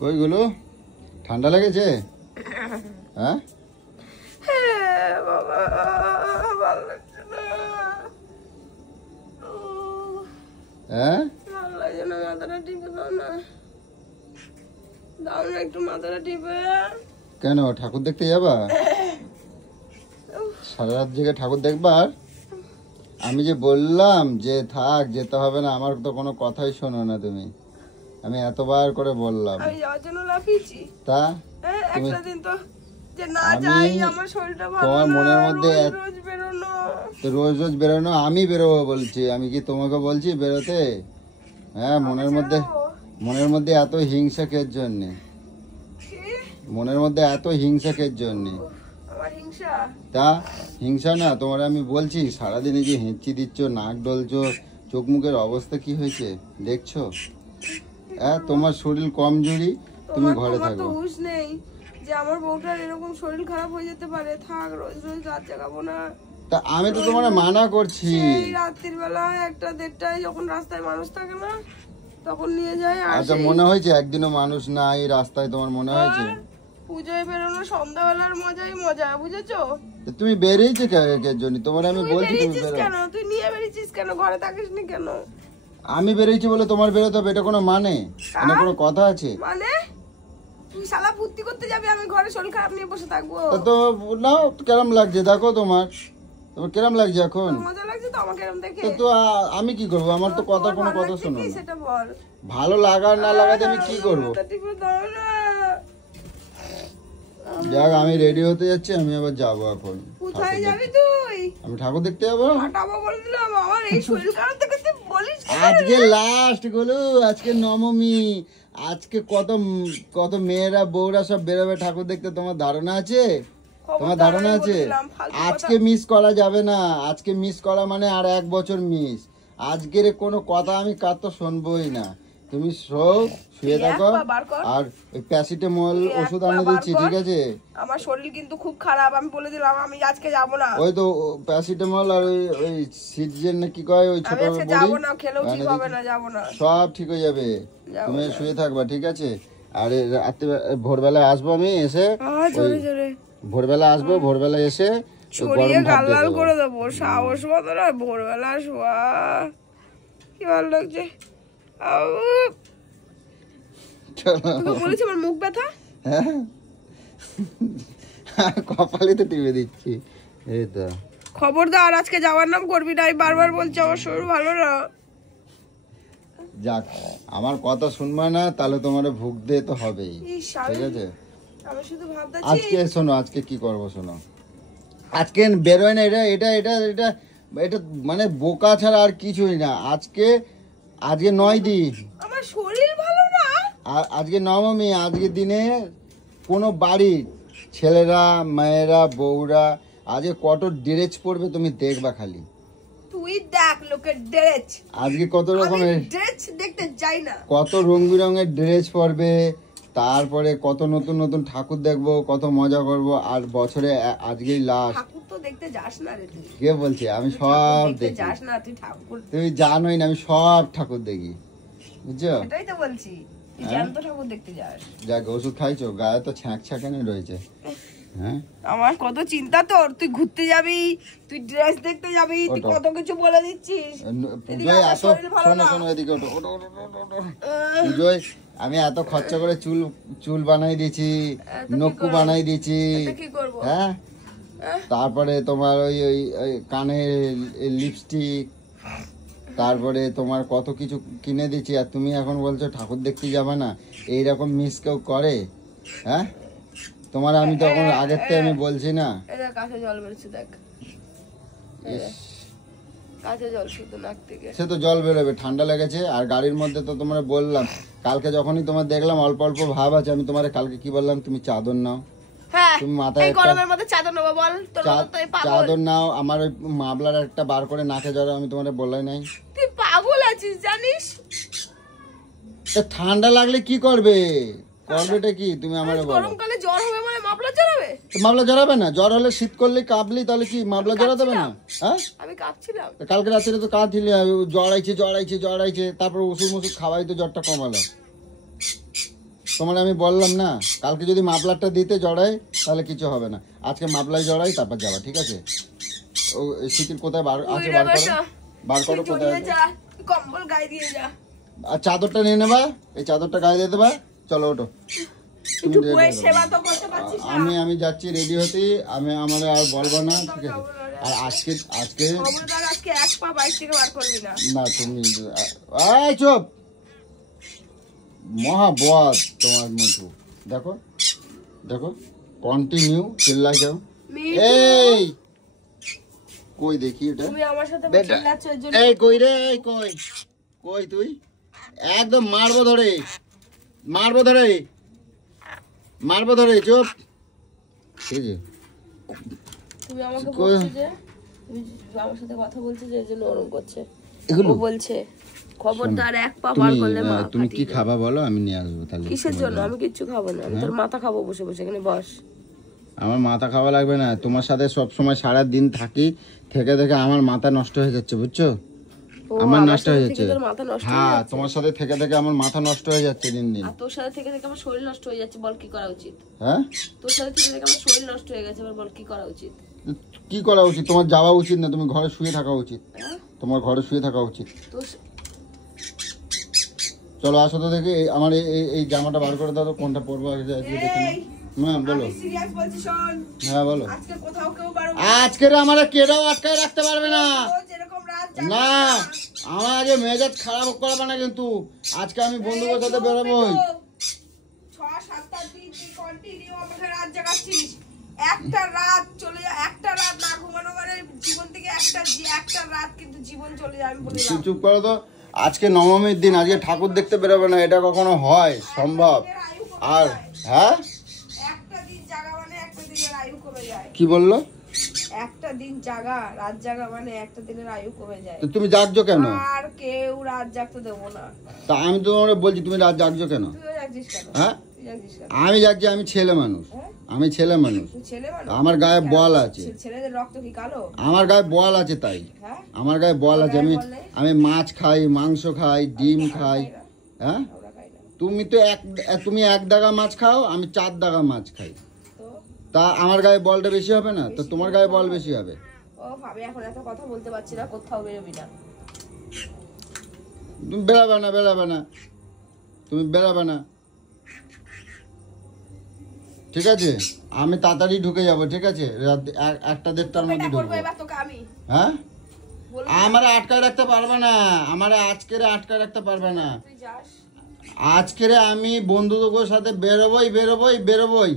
কই গুলো ঠান্ডা লেগেছে? হ্যাঁ বাবা ভালো লাগছে না। হ্যাঁ ভালো লাগছে না, মাথাটা টিপে দাও না, দাও না একটু মাথাটা টিপে। কেন ঠাকুর দেখতে যাবা? সারা রাত জেগে ঠাকুর দেখবার? আমি যে বললাম যে থাক, যেতে হবে না, আমার তো কোনো কথাই শোনো না তুমি। আমি এতবার করে বললাম। আমি যাওয়ার জন্য লাফিয়েছি। তা একটা দিন তো যে না যাই, আমার শরীরটা ভালো তোমার না, মনের মধ্যে রোজ রোজ বেরোনো। তো রোজ রোজ বেরোনো আমি বেরোবো বলছি? আমি কি তোমাকে বলছি বেরোতে? হ্যাঁ, মনের মধ্যে এত হিংসা কের জন্যে? মনের মধ্যে এত হিংসা কের জন্যে? আমার হিংসা? তা হিংসা না, তোমার আমি বলছি সারাদিন এই যে হেঁচি দিচ্ছ, নাক ডলছো, চোখ মুখের অবস্থা কি হয়েছে দেখছো? হ্যাঁ, তোমার শরীর কমজোরি, তুমি ঘরে তোমার থাকো। তো হুঁশ নেই যে আমার বউটার এরকম শরীর খারাপ হয়ে যেতে পারে। থাক, রোজ রোজ রাত জাগাবো না। তা আমি তো তোমার মানা করছি। সেই রাত্রির বেলা 1টা-1:30টায় যখন রাস্তায় মানুষ থাকে না, তখন নিয়ে যায়। আর আচ্ছা, মনে হয়েছে একদিনও মানুষ নাই রাস্তায়? তোমার মনে হয়েছে? পুজোয় বেরোনো সন্ধ্যাবেলার মজাই মজা, বুঝেছো? তো তুমি বেরিয়েছো কের জন্য? তোমার আমি তুই বলছি তুমি বেরিয়েছিস বেরো। কেন? তুই নিয়ে বেরিয়েছিস কেন? ঘরে থাকিস নি কেন? আমি বেরিয়েছি বলে তোমার বেরোতে হবে, এটা কোনো মানে? এটা কোনো কথা আছে? মানে তুই শালা ফুর্তি করতে যাবি, আমি ঘরে শরীর খারাপ নিয়ে বসে থাকবো? তো নাও, কেরম লাগছে দেখো তোমার কেরম লাগছে এখন? মজা লাগছে তো আমাকে এরকম দেখে? তো আমি কি করবো? আমার তো কথা, কোনো কথা শোনো না। সেটা বল। ভালো লাগার না লাগাতে আমি কি করবো? যাক, আমি রেডি হতে যাচ্ছি, আমি আবার যাবো এখন। কোথায় যাবি তুই? আমি ঠাকুর দেখতে যাবো। হাঁটাবো বলে দিলাম, আমার এই শরীর খারাপ থেকে তুই বলিস কি? আজকে লাস্ট গুলো, আজকে নবমী, আজকে কত কত মেয়েরা বউরা সব বেরোবে ঠাকুর দেখতে, তোমার ধারণা আছে? তোমার ধারণা আছে? আজকে মিস করা যাবে না। আজকে মিস করা মানে আর 1 বছর মিস। আজকের কোনো কথা আমি কার তো শুনবোই না। তুমি শুয়ে থাকো, আর ওই প্যারাসিটামল ওষুধ আনি দিচ্ছি, ঠিক আছে? আমার শরীর কিন্তু খুব খারাপ, আমি বলে দিলাম আমি আজকে যাব না। ওই তো প্যারাসিটামল আর ওই সিটজেন না কি কয়, ওই ছোট বড়ি যাব না, খেলেও ঠিক হবে না, যাব না। সব ঠিক হয়ে যাবে, তুমি শুয়ে থাকবা, ঠিক আছে? আর রাতে ভোরবেলা আসবো, আমি এসে ভোরবেলা আসবো, ভোরবেলা এসে ছড়িয়ে গাল লাল করে দেবো। সাহস মতো না, ভোরবেলা শোয়া কি ভালো লাগছে। বলেছি আমার মুখ ব্যথা। হ্যাঁ, কপালে তো টিপে দিচ্ছি, এই তো। খবরদার আজকে যাওয়ার নাম করবি না, আমি বারবার বলছি আমার শরীর ভালো না। যাক, আমার কথা শুনবা না তাহলে তোমার ভুগতে তো হবেই, ঠিক আছে? আমি শুধু ভাবতেছি আজকে শোনো, আজকে কি করবো শোনো। আজকে বেরোয় না, এটা এটা এটা এটা এটা মানে বোকা ছাড়া আর কিছুই না। আজকে 9 দিন, আমার শরীর ভালো না। আজকে নবমী। আজকের দিনে কোনো বাড়ির ছেলেরা, মেয়েরা, বউরা আজকে কত ড্রেস পরবে তুমি দেখবা খালি। তুই দেখ লোকের ড্রেস, আজকে কত রকমের ড্রেস দেখতে যাই না, কত রং বেরঙের ড্রেস পরবে, তারপরে কত নতুন নতুন ঠাকুর দেখবো, কত মজা করব। আর বছরে আজকেই লাস্ট। ঠাকুর তো দেখতে যাস না রে তুই। কে বলছে? আমি সব দেখি। যাস না তুই ঠাকুর, তুমি জানোই না আমি সব ঠাকুর দেখি, বুঝছো? সেটাই তো বলছি, তুই জ্যান্ত ঠাকুর দেখতে যাস। যাক, ওষুধ খাইছো? গায়ে তো ছ্যাঁক ছ্যাঁকানি রয়েছে। হ্যাঁ, আমার কত চিন্তা তোর, তুই ঘুরতে যাবি, তুই ড্রেস দেখতে যাবি, তুই কত কিছু বলে দিচ্ছিস। পুজোয় এত, শোনো শোনো, এদিকে ওঠো ওঠো ওঠো ওঠো। পুজোয় আমি এত খরচা করে চুল বানাই দিয়েছি, নক্কু বানাই দিয়েছি, হ্যাঁ? তারপরে তোমার ওই ওই কানের লিপস্টিক, তারপরে তোমার কত কিছু কিনে দিচ্ছি, আর তুমি এখন বলছো ঠাকুর দেখতে যাবে না? এইরকম মিস কেউ করে? হ্যাঁ, তোমার আমি তখন আগের থেকে আমি বলছি না? কাছে জল বেরোচ্ছে, দেখ কাছে জল শুধু নাক থেকে। সে তো জল বেরোবে, ঠান্ডা লেগেছে। আর গাড়ির মধ্যে তো তোমার বললাম, কালকে যখনই তোমার দেখলাম অল্প অল্প ভাব আছে, আমি তোমার কালকে কি বললাম, তুমি চাদর নাও। তুমি মাথায় গরমের মধ্যে চাদর নেবো বল? চাদর নাও, আমার ওই মাবলার একটা বার করে নাকে জড়ো, আমি তোমার বলাই নাই? তুই পাগল আছিস জানিস? ঠান্ডা লাগলে কি করবে? করবেটা কি তুমি আমারে বলো? গরমকালে জ্বর হবে মানে মাফলার জড়াবে? মাফলা জড়াবে না? জ্বর হলে, শীত করলে, কাঁপলি, তাহলে কি মাফলা জড়া দেবে না? হ্যাঁ, আমি কাঁপছিলাম কালকে রাত্রে তো কাঁদছিলি, জ্বর আইছে, তারপর ওষুধ মুষুধ খাওয়াই তো জ্বরটা কমালো। তোমার আমি বললাম না, কালকে যদি মাফলারটা দিতে জড়াই তাহলে কিছু হবে না, আজকে মাফলাই জড়াই তারপর যাবা, ঠিক আছে? ও সিটির কোথায় বার আছে, বার করো কোথায় কম্বল গায়ে দিয়ে যা, আর চাদরটা নিয়ে নেবা, এই চাদরটা গায়ে দিয়ে দেবা। চলো ওঠো, আমি যাচ্ছি রেডি হতে, আমি আমাদের আর বলবো না, ঠিক আছে? আর আজকে এক পা বাইক থেকে বার করবি না। না তুমি চুপ, মহাবদ তোমার মধু। দেখো দেখো কন্টিনিউ চিল্লাই যাও। এই কই দেখি এটা, তুমি আমার সাথে চিল্লাচ্ছ এর জন্য। এই কই রে, এই কই কই তুই, একদম মারবো ধরে, মারবো ধরে, মারবো ধরে, চুপ। ঠিক আছে, তুমি আমাকে বলছো যে তুমি আমার সাথে কথা বলছো যে এজন্য ওরকম করছে, এগুলো বলছে খবরদার এক পা বার করলে মা। তুমি কি খাবা বলো, আমি নিয়ে আসবো। তাহলে কিসের জন্য? আমি কিচ্ছু খাবো না, আমি তোর মাথা খাবো বসে বসে, এখানে বস। আমার মাথা খাওয়া লাগবে না, তোমার সাথে সব সময় সারা দিন থাকি, থেকে থেকে আমার মাথা নষ্ট হয়ে যাচ্ছে, বুঝছো? আমার নষ্ট হয়ে যাচ্ছে, হ্যাঁ তোমার সাথে থেকে থেকে আমার মাথা নষ্ট হয়ে যাচ্ছে দিন দিন। আর তোর সাথে থেকে থেকে আমার শরীর নষ্ট হয়ে যাচ্ছে, বল কি করা উচিত? হ্যাঁ তোর সাথে থেকে থেকে আমার শরীর নষ্ট হয়ে গেছে, এবার বল কি করা উচিত? কি করা উচিত? তোমার যাওয়া উচিত না, তুমি ঘরে শুয়ে থাকা উচিত, তোমার ঘরে শুয়ে থাকা উচিত। চলো আসো তো দেখি, আমার এই জামাটা বার করে দাও তো, কোনটা পরবো আগে দেখে নাও। হ্যাঁ বলো, হ্যাঁ বলো। আজকে আমার কেউ আটকায় রাখতে পারবে না, না আমার আগে মেজাজ খারাপ করবে না, কিন্তু আজকে আমি বন্ধুদের সাথে বেরোবোই। একটা রাত চলে যায়, একটা রাত না ঘুমানো মানে জীবন থেকে একটা রাত কিন্তু জীবন চলে যায়। আমি বলি চুপ করো তো, আজকে নবমীর দিন, আজকে ঠাকুর দেখতে বেরোবে না, এটা কখনো হয় সম্ভব? আর হ্যাঁ একটা দিন জাগা মানে একটা দিনের আয়ু কমে যায়। কি বললো? একটা দিন জাগা, রাত জাগা মানে একটা দিনের আয়ু কমে যায়। তো তুমি জাগছো কেন? আর কেউ রাত জাগতে দেবো না। তা আমি তো তোমাকে বলছি, তুমি রাত জাগছো কেন? তুই জাগছিস কেন? হ্যাঁ আমি জাগছি, আমি ছেলে মানুষ, আমি ছেলে মানুষ, আমার গায়ে বল আছে। ছেলেদের রক্ত কি কালো? আমার গায়ে বল আছে, তাই আমার গায়ে বল আছে। আমি মাছ খাই, মাংস খাই, ডিম খাই। হ্যাঁ তুমি এক দাগা মাছ খাও, আমি 4 দাগা মাছ খাই, তা আমার গায়ে বলটা বেশি হবে না? তো তোমার গায়ে বল বেশি হবে। ও ভাবে এখন এত কথা বলতে পারছি না, কোথাও বেরোবি না। তুমি বেরাবে না, বেরাবে না, তুমি বেরাবে না, ঠিক আছে? আমি তাড়াতাড়ি ঢুকে যাব, ঠিক আছে? রাত 1টা-1:30টার মধ্যে ঢুকবো। হ্যাঁ আমারে আটকায় রাখতে পারবে না, আমারে আজকেরে আটকায় রাখতে পারবে না। আজকেরে আমি বন্ধুদের সাথে বেরোবই।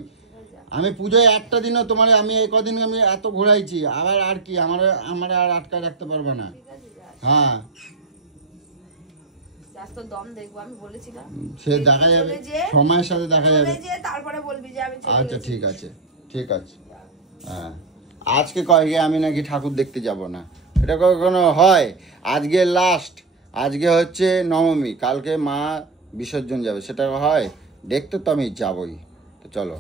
আমি পুজোয় একটা দিনও তোমার, আমি এই কদিন আমি এত ঘোরাইছি, আবার আর কি আমারে আর আটকায় রাখতে পারবে না। হ্যাঁ সে দেখা যাবে, সময়ের সাথে দেখা যাবে। আচ্ছা ঠিক আছে, ঠিক আছে। হ্যাঁ আজকে কয় আমি নাকি ঠাকুর দেখতে যাব না, এটা কখনো হয়? আজকে লাস্ট, আজকে হচ্ছে নবমী, কালকে মা বিসর্জন যাবে, সেটা হয়? দেখতে তো আমি যাবই, তো চলো।